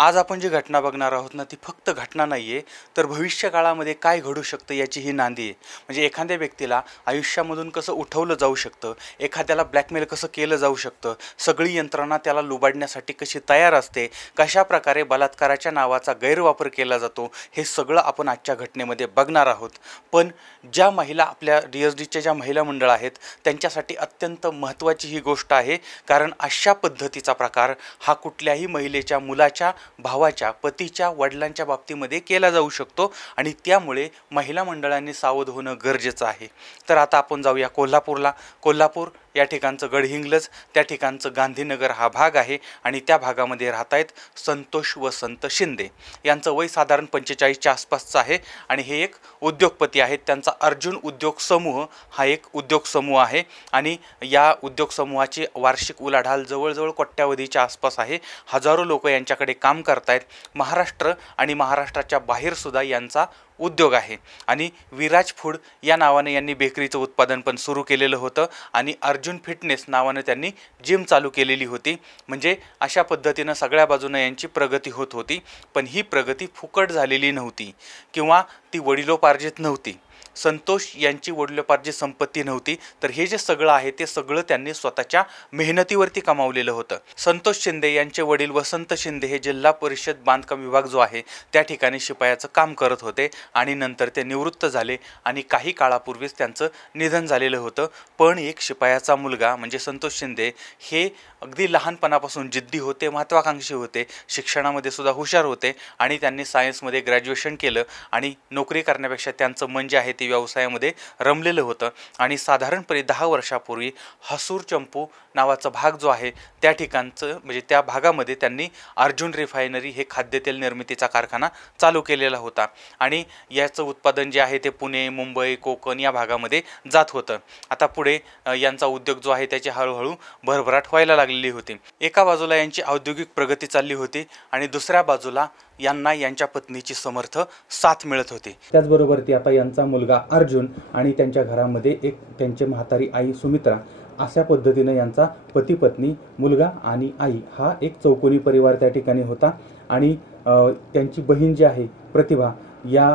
आज आपण जी घटना बघणार आहोत ना, ती फक्त घटना नाही आहे, तर भविष्य काळामध्ये काय घडू शकतं याची ही नांदी आहे. म्हणजे एखाद्या व्यक्तीला आयुष्यामधून कसं उठवलं जाऊ शकतं, एखाद्याला ब्लॅकमेल कसं केलं जाऊ शकतं, सगळी यंत्रणा त्याला लुबाडण्यासाठी कशी तयार असते, कशाप्रकारे बलात्काराच्या नावाचा गैरवापर केला जातो, हे सगळं आपण आजच्या घटनेमध्ये बघणार आहोत. पण ज्या महिला आपल्या DSDच्या ज्या महिला मंडळ आहेत, त्यांच्यासाठी अत्यंत महत्त्वाची ही गोष्ट आहे. कारण अशा पद्धतीचा प्रकार हा कुठल्याही महिलेच्या, मुलाच्या, भावाच्या, पतीच्या, वडिलांच्या बाबतीमध्ये केला जाऊ शकतो आणि त्यामुळे महिला मंडळांनी सावध होणं गरजेचं आहे. तर आता आपण जाऊया कोल्हापूरला. कोल्हापूर या ठिकाणचं गडहिंग्लज, त्या ठिकाणचं गांधीनगर हा भाग आहे आणि त्या भागामध्ये राहत आहेत संतोष वसंत शिंदे. यांचं वय साधारण 45च्या आसपासचं आहे आणि हे एक उद्योगपती आहेत. त्यांचा अर्जुन उद्योग समूह हा एक उद्योग समूह आहे आणि या उद्योग समूहाची वार्षिक उलाढाल जवळजवळ कोट्यावधीच्या आसपास आहे. हजारो लोक यांच्याकडे काम करतायत. महाराष्ट्र आणि महाराष्ट्राच्या बाहेरसुद्धा यांचा उद्योग आहे आणि विराज फूड या नावाने यांनी बेकरीचं उत्पादन पण सुरू केलेलं होतं आणि अर्जुन फिटनेस नावानं त्यांनी जिम चालू केलेली होती. म्हणजे अशा पद्धतीनं सगळ्या बाजूनं यांची प्रगती होत होती. पण ही प्रगती फुकट झालेली नव्हती किंवा ती वडिलोपार्जित नव्हती. संतोष यांची वडिलोपार्जित संपत्ती नव्हती, तर हे जे सगळं आहे ते सगळं त्यांनी स्वतःच्या मेहनतीवरती कमावलेलं होतं. संतोष शिंदे यांचे वडील वसंत शिंदे हे जिल्हा परिषद बांधकाम विभाग जो आहे त्या ठिकाणी शिपायाचं काम करत होते आणि नंतर ते निवृत्त झाले आणि काही काळापूर्वीच त्यांचं निधन झालेलं होतं. पण एक शिपायाचा मुलगा म्हणजे संतोष शिंदे हे अगदी लहानपणापासून जिद्दी होते, महत्त्वाकांक्षी होते, शिक्षणामध्ये सुद्धा हुशार होते आणि त्यांनी सायन्समध्ये ग्रॅज्युएशन केलं आणि नोकरी करण्यापेक्षा त्यांचं मन जे आहे ते व्यवसायामध्ये रमलेलं होतं. आणि साधारणपणे 10 वर्षापूर्वी हसूर चंपू नावाचा भाग जो आहे त्या ठिकाणचं म्हणजे त्या भागामध्ये त्यांनी अर्जुन रिफायनरी हे खाद्यतेल निर्मितीचा कारखाना चालू केलेला होता आणि याचं उत्पादन जे आहे ते पुणे, मुंबई, कोकण या भागामध्ये जात होतं. आता पुढे यांचा उद्योग जो आहे त्याची हळूहळू भरभराट व्हायला लागलेली होती. एका बाजूला यांची औद्योगिक प्रगती चालली होती आणि दुसऱ्या बाजूला यांना यांच्या पत्नीची समर्थ साथ मिळत होती. त्याचबरोबर ती आता यांचा मुलगा अर्जुन आणि त्यांच्या घरामध्ये एक त्यांची म्हातारी आई सुमित्रा, अशा पद्धतीनं यांचा पती पत्नी, मुलगा आणि आई हा एक चौकोनी परिवार त्या ठिकाणी होता. आणि त्यांची बहीण जी आहे प्रतिभा, या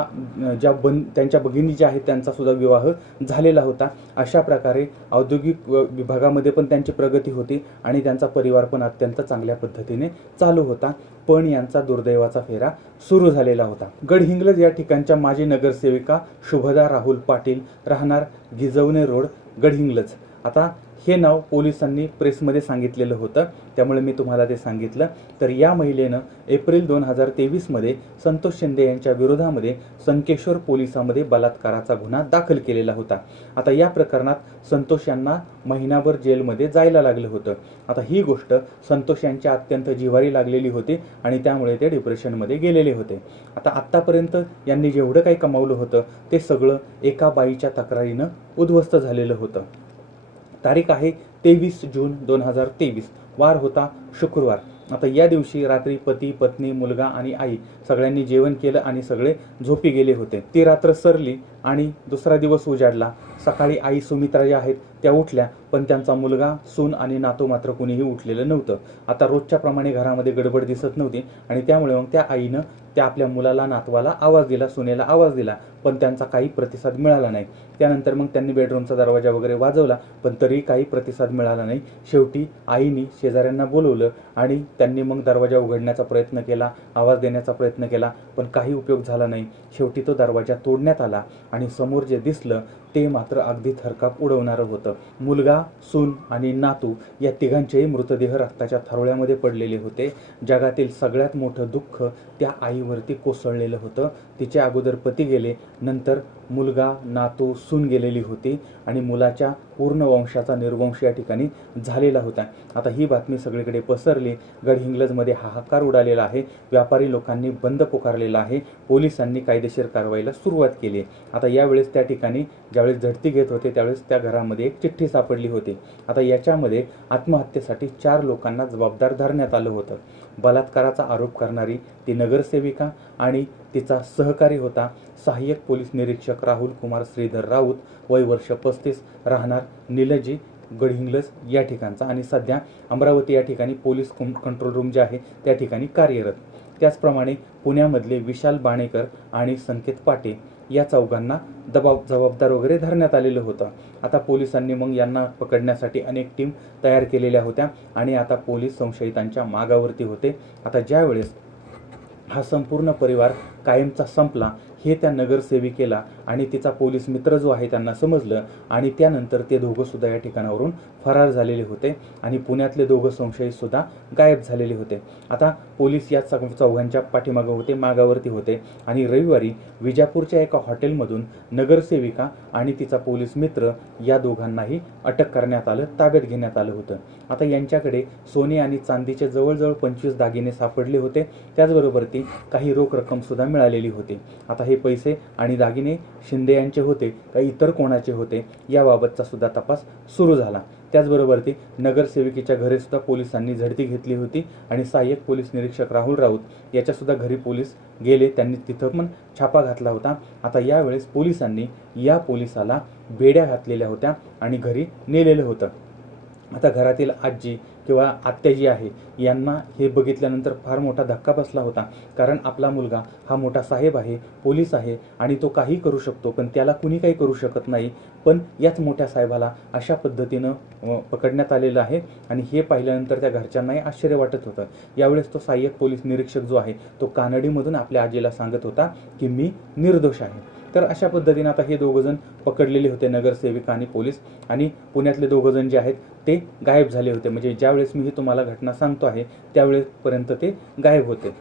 त्यांच्या भगिनी ज्या आहेत त्यांचा सुद्धा विवाह झालेला होता. अशा प्रकारे औद्योगिक विभागामध्ये पण त्यांची प्रगती होती आणि त्यांचा परिवार पण अत्यंत चांगल्या पद्धतीने चालू होता. पण यांचा दुर्दैवाचा फेरा सुरू झालेला होता. गडहिंग्लज या ठिकाणच्या माजी नगरसेविका शुभदा राहुल पाटील, राहणार गिजवणे रोड, गडहिंग्लज. आता हे नाव पोलिसांनी प्रेसमध्ये सांगितलेलं होतं, त्यामुळे मी तुम्हाला ते सांगितलं. तर या महिलेनं एप्रिल 2023 संतोष शिंदे यांच्या विरोधामध्ये संकेश्वर पोलिसांमध्ये बलात्काराचा गुन्हा दाखल केलेला होता. आता या प्रकरणात संतोष यांना महिनाभर जेलमध्ये जायला लागलं होतं. आता ही गोष्ट संतोष यांच्या अत्यंत जिव्हारी लागलेली होती आणि त्यामुळे ते डिप्रेशनमध्ये गेलेले होते. आता आत्तापर्यंत यांनी जेवढं काही कमावलं होतं ते सगळं एका बाईच्या तक्रारीनं उद्ध्वस्त झालेलं होतं. तारीख आहे 23 जून 2023, वार होता शुक्रवार. आता या दिवशी रात्री पती, पत्नी, मुलगा आणि आई सगळ्यांनी जेवण केलं आणि सगळे झोपी गेले होते. ती रात्र सरली आणि दुसरा दिवस उजाडला. सकाळी आई सुमित्रा ज्या आहेत त्या उठल्या, पण त्यांचा मुलगा, सून आणि नातू मात्र कुणीही उठलेलं नव्हतं. आता रोजच्या प्रमाणे घरामध्ये गडबड दिसत नव्हती आणि त्यामुळे मग त्या आईनं त्या आपल्या मुलाला, नातवाला आवाज दिला, सुनेला आवाज दिला, पण त्यांचा काही प्रतिसाद मिळाला नाही. त्यानंतर मग त्यांनी बेडरूमचा दरवाजा वगैरे वाजवला, पण तरी काही प्रतिसाद मिळाला नाही. शेवटी आईने शेजाऱ्यांना बोलवलं आणि त्यांनी मग दरवाजा उघडण्याचा प्रयत्न केला, आवाज देण्याचा प्रयत्न केला, पण काही उपयोग झाला नाही. शेवटी तो दरवाजा तोडण्यात आला आणि समोर जे दिसलं ते मात्र अगदी थरकाप उडवणारं होतं. मुलगा, सून आणि नातू या तिघांचेही मृतदेह रक्ताच्या थारोळ्यामध्ये पडलेले होते. जगातील सगळ्यात मोठं दुःख त्या आईवरती कोसळलेलं होतं. तिचे अगोदर पती गेले, नंतर मुलगा, नातू, सून गेलेली होती आणि मुलाच्या पूर्ण वंशाचा निर्वंश या ठिकाणी झालेला होता. आता ही बातमी सगळीकडे पसरली. गडहिंग्लजमध्ये हाहाकार उडालेला आहे. व्यापारी लोकांनी बंद पुकारलेला आहे. पोलिसांनी कायदेशीर कारवाईला सुरुवात केली. आता यावेळेस त्या ठिकाणी ज्यावेळेस झडती घेत होते त्यावेळेस त्या घरामध्ये एक चिठ्ठी सापडली होती. आता याच्यामध्ये आत्महत्येसाठी 4 लोकांना जबाबदार धरण्यात आलं होतं. बलात्काराचा आरोप करणारी ती नगरसेविका आणि तिचा सहकारी होता सहाय्यक पोलीस निरीक्षक राहुल कुमार श्रीधर राऊत, वय वर्ष 35, राहणार निलजी, गडहिंग्लज या ठिकाणचा आणि सध्या अमरावती या ठिकाणी पोलीस कंट्रोल रूम जे आहे त्या ठिकाणी कार्यरत. त्याचप्रमाणे पुण्यामधले विशाल बाणेकर आणि संकेत पाटे या चौघांना जबाबदार वगैरे धरण्यात आलेलं होतं. आता पोलिसांनी मग यांना पकडण्यासाठी अनेक टीम तयार केलेल्या होत्या आणि आता पोलीस संशयितांच्या मागावरती होते. आता ज्यावेळेस हा संपूर्ण परिवार कायमचा संपला हे त्या नगरसेविकेला आणि तिचा पोलीस मित्र जो आहे त्यांना समजलं आणि त्यानंतर ते दोघं सुद्धा या ठिकाणावरून फरार झालेले होते आणि पुण्यातले दोघं संशयित सुद्धा गायब झालेले होते. आता पोलीस या चौघांच्या पाठीमागे होते, मागावरती होते आणि रविवारी विजापूरच्या एका हॉटेलमधून नगरसेविका आणि तिचा पोलीस मित्र या दोघांनाही अटक करण्यात आलं, ताब्यात घेण्यात आलं होतं. आता यांच्याकडे सोने आणि चांदीचे जवळजवळ 25 दागिने सापडले होते. त्याचबरोबर ती काही रोख रक्कम सुद्धा मिळालेली होती. आता हे पैसे आणि दागिने शिंदे यांचे होते का इतर कोणाचे होते याबाबतचा सुद्धा तपास सुरू झाला. त्याचबरोबर ती नगरसेविकेच्या घरी सुद्धा पोलिसांनी झडती घेतली होती आणि सहाय्यक पोलीस निरीक्षक राहुल राऊत याच्या सुद्धा घरी पोलीस गेले, त्यांनी तिथं पण छापा घातला होता. आता यावेळेस पोलिसांनी या पोलिसाला बेड्या घातलेल्या होत्या आणि घरी नेलेलं होतं. आता घरातील आजी किंवा आत्या जी आहे यांना हे बघितल्यानंतर फार मोठा धक्का बसला होता, कारण आपला मुलगा हा मोठा साहेब आहे, पोलीस आहे आणि तो काही करू शकतो, पण त्याला कुणी काही करू शकत नाही. पण याच मोठ्या साहेबाला अशा पद्धतीनं पकडण्यात आलेलं आहे आणि हे पाहिल्यानंतर त्या घरच्यांनाही आश्चर्य वाटत होतं. यावेळेस तो सहाय्यक पोलीस निरीक्षक जो आहे तो कानडीमधून आपल्या आजीला सांगत होता की मी निर्दोष आहे. तर अशा पद्धतीने आता हे दोघंजण पकडलेले होते, नगरसेविका आणि पोलीस, आणि पुण्यातले दोघंजण जे आहेत ते गायब झाले होते. म्हणजे ज्यावेळेस मी ही तुम्हाला घटना सांगतो आहे त्यावेळेपर्यंत ते गायब होते.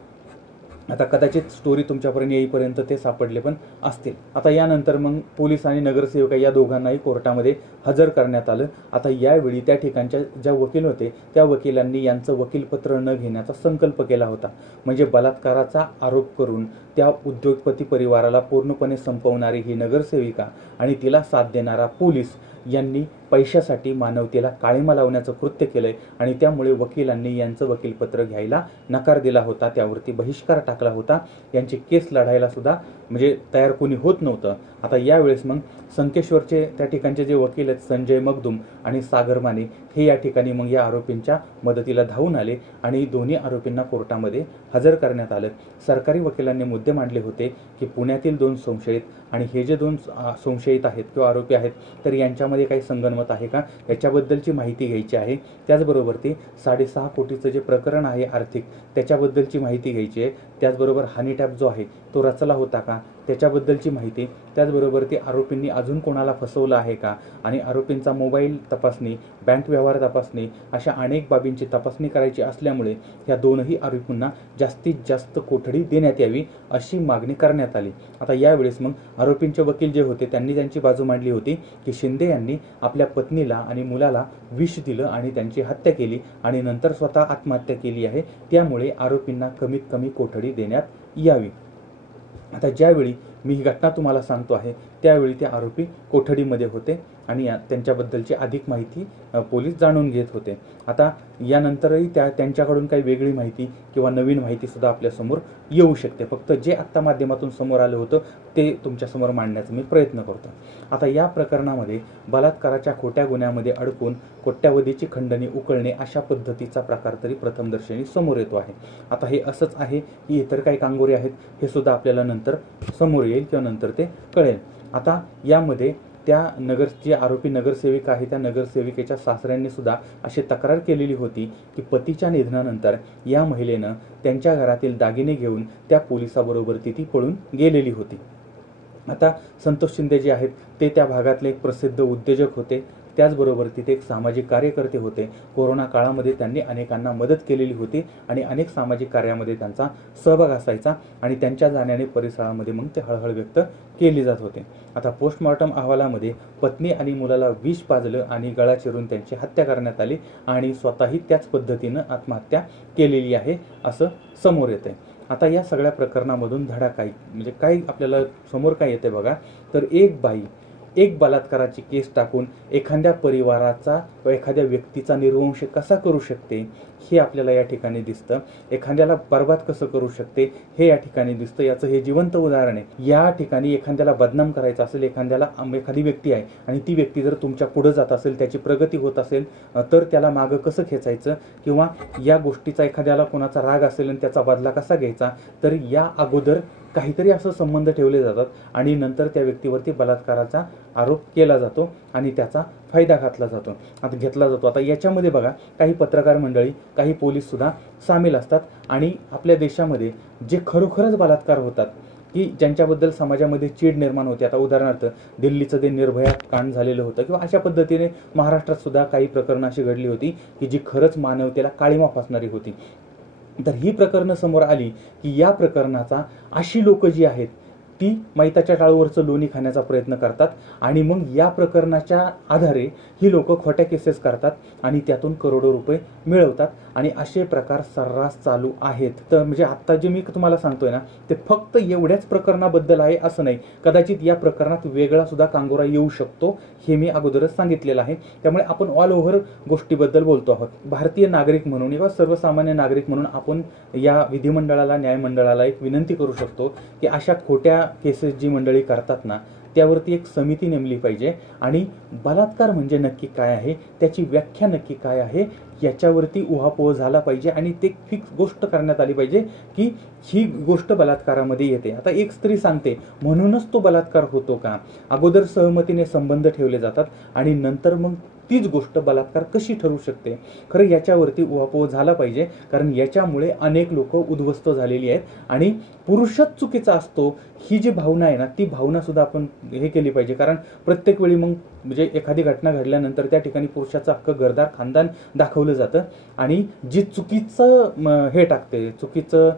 आता कदाचित स्टोरी तुमच्यापर्यंत येईपर्यंत ते सापडले पण असतील. आता यानंतर मग पोलीस आणि नगरसेविका या दोघांनाही कोर्टामध्ये हजर करण्यात आलं. आता यावेळी त्या ठिकाणच्या ज्या वकील होते त्या वकिलांनी यांचं वकीलपत्र न घेण्याचा संकल्प केला होता. म्हणजे बलात्काराचा आरोप करून त्या उद्योगपती परिवाराला पूर्णपणे संपवणारी ही नगरसेविका आणि तिला साथ देणारा पोलीस यांनी पैशासाठी मानवतेला काळिमा लावण्याचं कृत्य केलंय आणि त्यामुळे वकिलांनी यांचं वकीलपत्र घ्यायला नकार दिला होता, त्यावरती बहिष्कार टाकला होता. यांची केस लढायला सुद्धा म्हणजे तयार कोणी होत नव्हतं. आता यावेळेस मग संकेश्वरचे त्या ठिकाणचे जे वकील आहेत संजय मगदूम आणि सागर माने हे या ठिकाणी मग या आरोपींच्या मदतीला धावून आले आणि दोन्ही आरोपींना कोर्टामध्ये हजर करण्यात आलं. सरकारी वकिलांनी मुद्दे मांडले होते की पुण्यातील 2 संशयित आणि हे जे 2 संशयित आहेत किंवा आरोपी आहेत तर यांच्यामध्ये काही संगनमत आहे का याच्याबद्दलची माहिती घ्यायची आहे. त्याचबरोबर ते 6.5 कोटीचं जे प्रकरण आहे आर्थिक त्याच्याबद्दलची माहिती घ्यायची आहे. त्याचबरोबर हनी ट्रॅप जो आहे तो रचला होता का त्याच्याबद्दलची माहिती. त्याचबरोबर ते आरोपींनी अजून कोणाला फसवलं आहे का आणि आरोपींचा मोबाईल तपासणी, बँक व्यवहार तपासणी अशा अनेक बाबींची तपासणी करायची असल्यामुळे ह्या दोनही आरोपींना जास्तीत जास्त कोठडी देण्यात यावी अशी मागणी करण्यात आली. आता यावेळेस मग आरोपींचे वकील जे होते त्यांनी त्यांची बाजू मांडली होती की शिंदे यांनी आपल्या पत्नीला आणि मुलाला विष दिलं आणि त्यांची हत्या केली आणि नंतर स्वतः आत्महत्या केली आहे, त्यामुळे आरोपींना कमीत कमी कोठडी देण्यात यावी. आता ज्यावेळी मी ही घटना तुम्हाला सांगतो आहे त्यावेळी ते आरोपी कोठडीमध्ये होते आणि त्यांच्याबद्दलची अधिक माहिती पोलीस जाणून घेत होते. आता यानंतरही त्यांच्याकडून काही वेगळी माहिती किंवा नवीन माहिती सुद्धा आपल्यासमोर येऊ शकते. फक्त जे आत्ता माध्यमातून समोर आलं होतं ते तुमच्यासमोर मांडण्याचा मी प्रयत्न करतो. आता या प्रकरणामध्ये बलात्काराच्या खोट्या गुन्ह्यामध्ये अडकून कोट्यावधीची खंडणी उकळणे अशा पद्धतीचा प्रकार तरी प्रथमदर्शनी समोर येतो आहे. आता हे असंच आहे की इतर काही कांगोरे आहेत हे सुद्धा आपल्याला नंतर समोर येईल किंवा नंतर ते कळेल. आता यामध्ये त्या जी आरोपी नगरसेविका आहे त्या नगरसेविकेच्या सासऱ्यांनी सुद्धा अशी तक्रार केलेली होती की पतीच्या निधनानंतर या महिलेनं त्यांच्या घरातील दागिने घेऊन त्या पोलिसाबरोबर ती पळून गेलेली होती. आता संतोष शिंदे जे आहेत ते त्या भागातले एक प्रसिद्ध उद्योजक होते, त्याचबरोबर तिथे एक सामाजिक कार्यकर्ते होते. कोरोना काळामध्ये त्यांनी अनेकांना मदत केलेली होती आणि अनेक सामाजिक कार्यामध्ये त्यांचा सहभाग असायचा आणि त्यांच्या जाण्याने परिसरामध्ये मग ते हळहळ व्यक्त केली जात होते. आता पोस्टमॉर्टम अहवालामध्ये पत्नी आणि मुलाला विष पाजलं आणि गळा चिरून त्यांची हत्या करण्यात आली आणि स्वतःही त्याच पद्धतीनं आत्महत्या केलेली आहे असं समोर येतंय. आता या सगळ्या प्रकरणामधून धडा काय म्हणजे काय आपल्याला समोर काय येते बघा, तर एक बाई एक बलात्काराची केस टाकून एखाद्या परिवाराचा व एखाद्या व्यक्तीचा निर्वंश कसा करू शकते हे आपल्याला या ठिकाणी दिसतं. एखाद्याला बर्बाद कसं करू शकते हे या ठिकाणी दिसतं. याचं हे जिवंत उदाहरण आहे. या ठिकाणी एखाद्याला बदनाम करायचं असेल, एखादी व्यक्ती आहे आणि ती व्यक्ती जर तुमच्या पुढे जात असेल, त्याची प्रगती होत असेल, तर त्याला मागं कसं खेचायचं, किंवा या गोष्टीचा एखाद्याला कोणाचा राग असेल आणि त्याचा बदला कसा घ्यायचा, तर या अगोदर काहीतरी असं संबंध ठेवले जातात आणि नंतर त्या व्यक्तीवरती बलात्काराचा आरोप केला जातो आणि त्याचा फायदा घेतला जातो. आता याच्यामध्ये बघा, काही पत्रकार मंडळी, काही पोलीस सुद्धा सामील असतात आणि आपल्या देशामध्ये जे खरोखरच बलात्कार होतात, की ज्यांच्याबद्दल समाजामध्ये चीड निर्माण होते. आता उदाहरणार्थ दिल्लीचं ते निर्भया कांड झालेलं होतं, किंवा अशा पद्धतीने महाराष्ट्रात सुद्धा काही प्रकरणं अशी घडली होती की जी खरंच मानवतेला काळिमा फासणारी होती. तर ही प्रकरणं समोर आली की या प्रकरणाचा अशी लोक जी आहेत ती मैताच्या टाळूवरचं लोणी खाण्याचा प्रयत्न करतात आणि मग या प्रकरणाच्या आधारे ही लोक खोट्या केसेस करतात आणि त्यातून करोडो रुपये मिळवतात आणि असे प्रकार सर्रास चालू आहेत. तर म्हणजे आत्ता जे मी तुम्हाला सांगतोय ना, ते फक्त एवढ्याच प्रकरणाबद्दल आहे असं नाही. कदाचित या प्रकरणात वेगळा सुद्धा कांगोरा येऊ शकतो, हे मी अगोदरच सांगितलेलं आहे. त्यामुळे आपण ऑल ओव्हर गोष्टीबद्दल बोलतो आहोत. भारतीय नागरिक म्हणून किंवा सर्वसामान्य नागरिक म्हणून आपण या विधिमंडळाला, न्यायमंडळाला एक विनंती करू शकतो की अशा खोट्या केसेस जी मंडळी करतात ना, त्यावरती एक समिती नेमली पाहिजे आणि बलात्कार म्हणजे नक्की काय आहे, त्याची व्याख्या नक्की काय आहे, याच्यावरती उहापोह झाला पाहिजे आणि ते फिक्स गोष्ट करण्यात आली पाहिजे की ही गोष्ट बलात्कारामध्ये येते. आता एक स्त्री सांगते म्हणूनच तो बलात्कार होतो का? अगोदर सहमतीने संबंध ठेवले जातात आणि नंतर मग तीच गोष्ट बलात्कार कशी ठरू शकते? खरं याच्यावरती उहापोह झाला पाहिजे, कारण याच्यामुळे अनेक लोक उद्ध्वस्त झालेली आहेत आणि पुरुषच चुकीचा असतो ही जी भावना आहे ना, ती भावना सुद्धा आपण हे केली पाहिजे. कारण प्रत्येक वेळी मग म्हणजे एखादी घटना घडल्यानंतर त्या ठिकाणी पुरुषाचं अख्खं घरदार खानदान दाखवलं जातं आणि जी चुकीचं हे टाकते, चुकीचं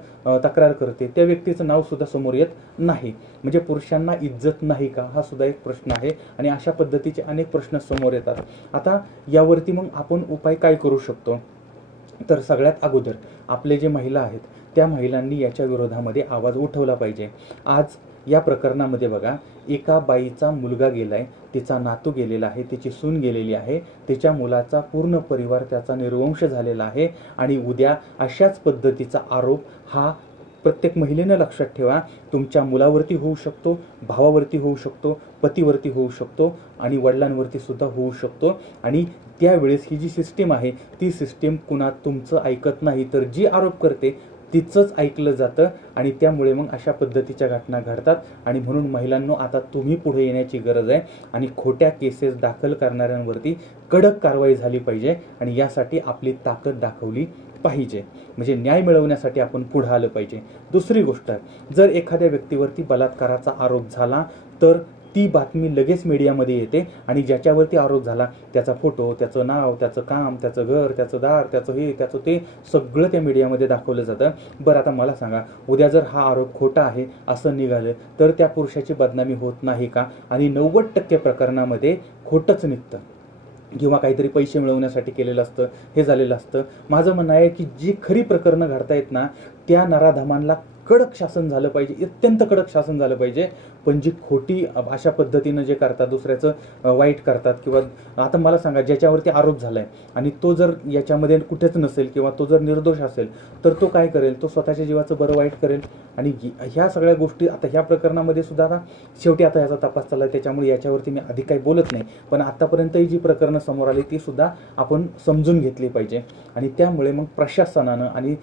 तक्रार करते, त्या व्यक्तीचं नाव सुद्धा समोर येत नाही. म्हणजे पुरुषांना इज्जत नाही का, हा सुद्धा एक प्रश्न आहे आणि अशा पद्धतीचे अनेक प्रश्न समोर येतात. आता यावरती मग आपण उपाय काय करू शकतो? तर सगळ्यात अगोदर आपले जे महिला आहेत त्या महिलांनी याच्या विरोधामध्ये आवाज उठवला पाहिजे. आज या प्रकरणामध्ये बघा, एका बाईचा मुलगा गेलाय, तिचा नातू गेलेला आहे, तिची सून गेलेली आहे, तिच्या मुलाचा पूर्ण परिवार त्याचा निर्वंश झालेला आहे आणि उद्या अशाच पद्धतीचा आरोप हा प्रत्येक महिलेनं लक्षात ठेवा, तुमच्या मुलावरती होऊ शकतो, भावावरती होऊ शकतो, पतीवरती होऊ शकतो आणि वडिलांवरती सुद्धा होऊ शकतो. आणि त्यावेळेस ही जी सिस्टीम आहे ती सिस्टीम कुणा तुमचं ऐकत नाही, तर जी आरोप करते तिचंच ऐकलं जातं आणि त्यामुळे मग अशा पद्धतीच्या घटना घडतात. आणि म्हणून महिलांनो, आता तुम्ही पुढे येण्याची गरज आहे आणि खोट्या केसेस दाखल करणाऱ्यांवरती कडक कारवाई झाली पाहिजे आणि यासाठी आपली ताकद दाखवली पाहिजे. म्हणजे न्याय मिळवण्यासाठी आपण पुढे आलं पाहिजे. दुसरी गोष्ट, जर एखाद्या व्यक्तीवरती बलात्काराचा आरोप झाला तर ती बातमी लगेच मीडियामध्ये येते आणि ज्याच्यावरती आरोप झाला त्याचा फोटो, त्याचं नाव, त्याचं काम, त्याचं घर, त्याचं दार, त्याचं हे, त्याचं ते सगळं त्या मीडियामध्ये दाखवलं जातं. बरं, आता मला सांगा, उद्या जर हा आरोप खोटा आहे असं निघालं तर त्या पुरुषाची बदनामी होत नाही का? आणि 90% प्रकरणामध्ये खोटंच निघतं किंवा काहीतरी पैसे मिळवण्यासाठी केलेलं असतं, हे झालेलं असतं. माझं म्हणणं आहे की जी खरी प्रकरणं घडतायत ना, त्या नराधमांना कडक शासन झालं पाहिजे, अत्यंत कडक शासन झालं पाहिजे. पण जी खोटी अशा पद्धतीनं जे करतात, दुसऱ्याचं वाईट करतात, किंवा आता मला सांगा, ज्याच्यावरती आरोप झालाय आणि तो जर याच्यामध्ये कुठेच नसेल किंवा तो जर निर्दोष असेल तर तो काय करेल? तो स्वतःच्या जीवाचं बरं वाईट करेल. आणि ह्या सगळ्या गोष्टी आता ह्या प्रकरणामध्ये सुद्धा आता शेवटी आता याचा तपास चालला आहे, त्याच्यामुळे याच्यावरती मी आधी काही बोलत नाही. पण आतापर्यंत जी प्रकरणं समोर आली ती सुद्धा आपण समजून घेतली पाहिजे. आणि त्यामुळे मग प्रशासनानं आणि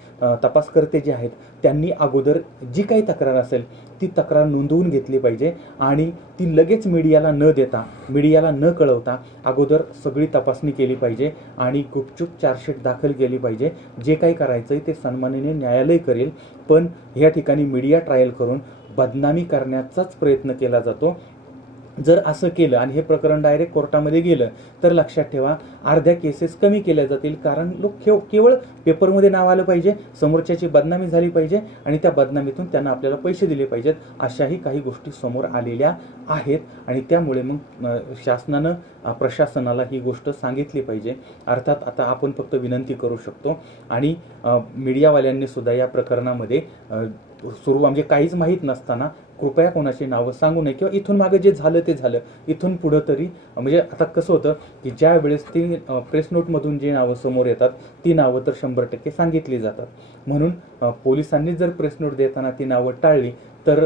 तपासकर्ते जे आहेत त्यांनी अगोदर जी काही तक्रार असेल ती तक्रार नोंदवून घेतली पाहिजे आणि ती लगेच मीडियाला न देता, मीडियाला न कळवता अगोदर सगळी तपासणी केली पाहिजे आणि गुपचूप चार्जशीट दाखल केली पाहिजे. जे काही करायचंय ते सन्माननीय न्यायालय करेल, पण या ठिकाणी मीडिया ट्रायल करून बदनामी करण्याचाच प्रयत्न केला जातो. जर असं केलं आणि हे प्रकरण डायरेक्ट कोर्टामध्ये गेलं तर लक्षात ठेवा, अर्ध्या केसेस कमी केल्या जातील. कारण लोक केवळ पेपरमध्ये नाव आलं पाहिजे, समोरच्याची बदनामी झाली पाहिजे आणि त्या बदनामीतून त्यांना आपल्याला पैसे दिले पाहिजेत. अशाही काही गोष्टी समोर आलेल्या आहेत आणि त्यामुळे मग शासनानं प्रशासनाला ही गोष्ट सांगितली पाहिजे. अर्थात आता आपण फक्त विनंती करू शकतो आणि मीडियावाल्यांनी सुद्धा या प्रकरणामध्ये सुरू म्हणजे काहीच माहीत नसताना कृपया कोणाची नावं सांगू नये, किंवा इथून मागे जे झालं ते झालं, इथून पुढं तरी म्हणजे आता कसं होतं की ज्या वेळेस ती प्रेस नोटमधून जी नावं समोर येतात ती नावं तर 100% सांगितली जातात. म्हणून पोलिसांनी जर प्रेस नोट देताना ती नावं टाळली तर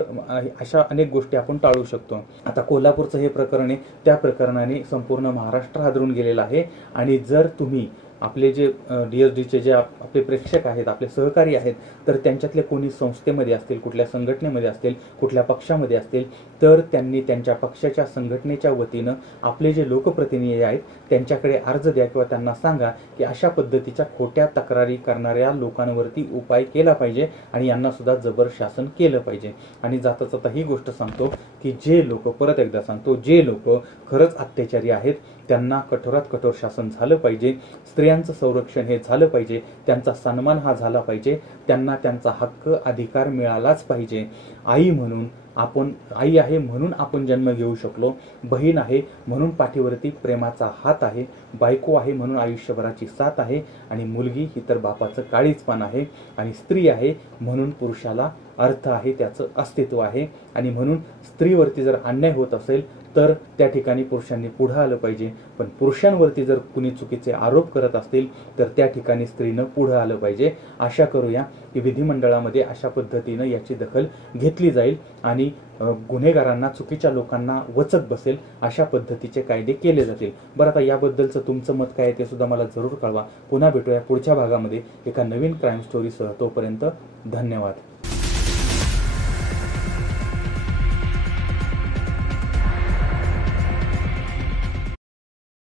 अशा अनेक गोष्टी आपण टाळू शकतो. आता कोल्हापूरचं हे प्रकरण आहे, त्या प्रकरणाने संपूर्ण महाराष्ट्र हादरून गेलेला आहे. आणि जर तुम्ही आपले जे DSDचे जे आपले प्रेक्षक आहेत, आपले सहकारी आहेत, तर त्यांच्यातले कोणी संस्थेमध्ये असतील, कुठल्या संघटनेमध्ये असतील, कुठल्या पक्षामध्ये असतील, तर त्यांनी त्यांच्या पक्षाच्या संघटनेच्या वतीनं आपले जे लोकप्रतिनिधी आहेत त्यांच्याकडे अर्ज द्या, किंवा त्यांना सांगा की अशा पद्धतीच्या खोट्या तक्रारी करणाऱ्या लोकांवरती उपाय केला पाहिजे आणि यांना सुद्धा जबर शासन केलं पाहिजे. आणि जाता जाता ही गोष्ट सांगतो की जे लोक, परत एकदा सांगतो, जे लोक खरंच अत्याचारी आहेत त्यांना कठोरात कठोर शासन झालं पाहिजे. स्त्रियांचं संरक्षण हे झालं पाहिजे, त्यांचा सन्मान हा झाला पाहिजे, त्यांना त्यांचा हक्क अधिकार मिळालाच पाहिजे. आई म्हणून आपण, आई आहे म्हणून आपण जन्म घेऊ शकलो, बहीण आहे म्हणून पाठीवरती प्रेमाचा हात आहे, बायको आहे म्हणून आयुष्यभराची साथ आहे, आणि मुलगी ही तर बापाचं काळीच पान आहे, आणि स्त्री आहे म्हणून पुरुषाला अर्थ आहे, त्याचं अस्तित्व आहे. आणि म्हणून स्त्रीवरती जर अन्याय होत असेल तर त्या ठिकाणी पुरुषांनी पुढे आलं पाहिजे. पण पुरुषांवरती जर कुणी चुकीचे आरोप करत असतील तर त्या ठिकाणी स्त्रीनं पुढे आलं पाहिजे. आशा करूया की विधिमंडळामध्ये अशा पद्धतीनं याची दखल घेतली जाईल आणि गुन्हेगारांना, चुकीच्या लोकांना वचक बसेल अशा पद्धतीचे कायदे केले जातील. बरं, आता याबद्दलचं तुमचं मत काय आहे ते सुद्धा मला जरूर कळवा. पुन्हा भेटूया पुढच्या भागामध्ये एका नवीन क्राईम स्टोरीसह. तोपर्यंत धन्यवाद.